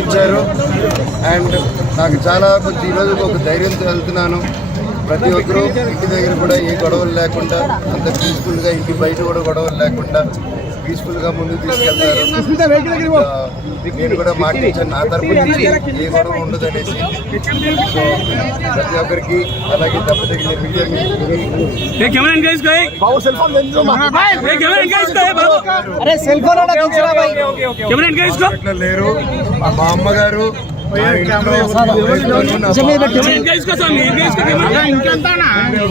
ఇచ్చారు అండ్ నాకు చాలా కొంచెం ఈరోజు ఒక ధైర్యంతో వెళ్తున్నాను. ప్రతి ఒక్కరూ ఇంటి దగ్గర కూడా ఏ గొడవలు లేకుండా అంత పీస్ఫుల్గా, ఇంటి బయట కూడా గొడవలు లేకుండా పీస్ఫుల్గా ముందుకు తీసుకెళ్తారు. నేను కూడా మాటించాను నా తరపు నుంచి ఏ గొడవ ఉండదు అనేసి. సో ప్రతి ఒక్కరికి అలాగే దెబ్బతగిన మీడియా లేరు. మా అమ్మగారు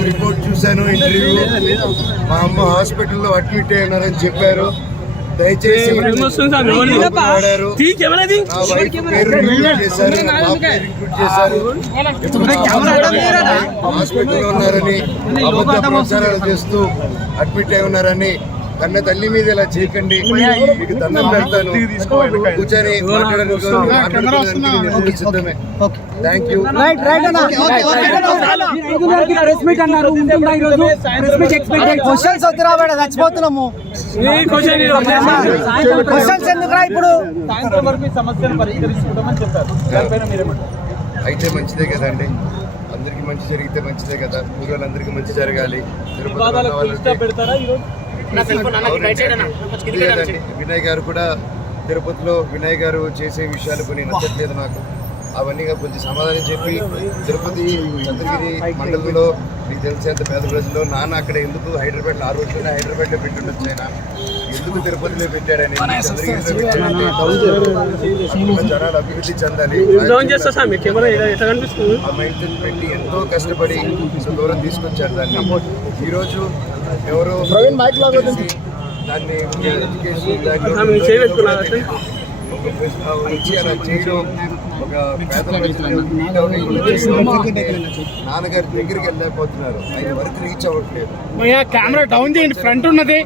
రిపోర్ట్ చూశాను, ఇంటర్వ్యూ. మా అమ్మ హాస్పిటల్లో అడ్మిట్ అయినారని చెప్పారు. దయచేసి హాస్పిటల్లో ఉన్నారని అబద్ధ ప్రచారాలు చేస్తూ అడ్మిట్ అయి ఉన్నారని కన్న తల్లి మీద ఇలా చేయకండి. మీకు దండం పెడతాను. కూర్చొని మాట్లాడడానికి సిద్ధమే. Thank you. చచ్చిపోతున్నాము అయితే మంచిదే కదండి. అందరికి మంచి జరిగితే మంచిదే కదా. ఊళ్ళందరికీ మంచి జరగాలి. వినయ్ గారు కూడా తిరుపతిలో వినయ్ గారు చేసే విషయాలు కొన్ని నచ్చట్లేదు నాకు. అవన్నీ కొంచెం సమాధానం చెప్పి తిరుపతి చంద్రగిరి మండలంలో మీకు తెలిసేంత పేద ప్రజల్లో నాన్న అక్కడ ఎందుకు హైదరాబాద్లో ఆ రోజున హైదరాబాద్లో పెట్టుండొచ్చు, ఆయన ఎందుకు తిరుపతిలో పెట్టాడని, జనాలు అభివృద్ధి చెందాలి ఆ మైండ్ సెట్ పెట్టి ఎంతో కష్టపడి దూరం తీసుకొచ్చారు దాన్ని. ఈరోజు ఎవరు దాన్ని వచ్చి అలా చేయడం ఒక పేద నాన్నగారి దగ్గరికి వెళ్ళలేకపోతున్నారు. ఆయన వరకు రీచ్ అవ్వట్లేదు. కెమెరా డౌన్ చేయండి, ఫ్రంట్ ఉన్నది.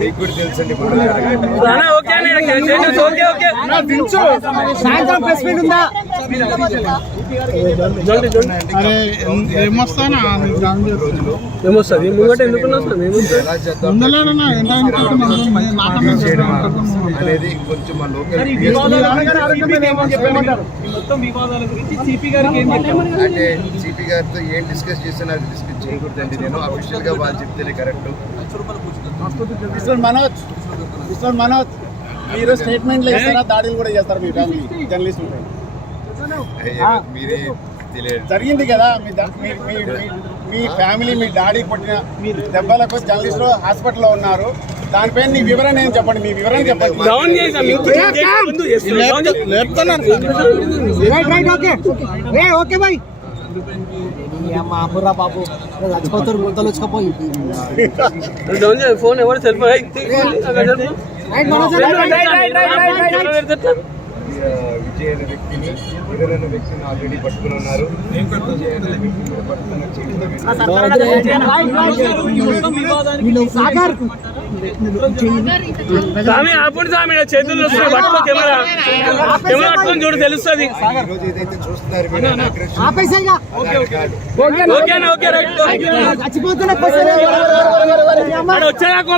మీకు కూడా తెలుసండి. సాయంత్రం ప్రెస్ మీట్ ఉందా? అనేది కొంచెం మా లోకల్ అంటే సిపి గారితో ఏం డిస్కస్ చేసినా అది డిస్కస్ చేయకూడదండి. నేను అఫీషియల్ గా వాళ్ళు చెప్తేనే కరెక్ట్. మనోజ్ మీరు స్టేట్మెంట్లు ఇస్తారా, దాడులు కూడా చేస్తారు మీ ఫ్యామిలీ జర్నలిస్ట్? మీరే తెలియదు జరిగింది కదా మీ ఫ్యామిలీ, మీ డాడీ కొట్టిన దెబ్బలకు జర్నలిస్టులు హాస్పిటల్లో ఉన్నారు. దానిపైన నీ వివరణ ఏం చెప్పండి, మీ వివరణ చెప్పండి. మాపురా బాబు చచ్చిపోతారు, గుంతలు వచ్చకపోయి ఫోన్ ఎవరు సెల్ విజయ్ అనే వ్యక్తిని, విజయ్ అనే వ్యక్తిని ఆల్రెడీ పట్టుకుని ఉన్నారు. చేతుల్లో కెమెరా పట్టుకొని చూడు తెలుస్తుంది. ఏదైతే చూస్తున్నారు వచ్చేదాకా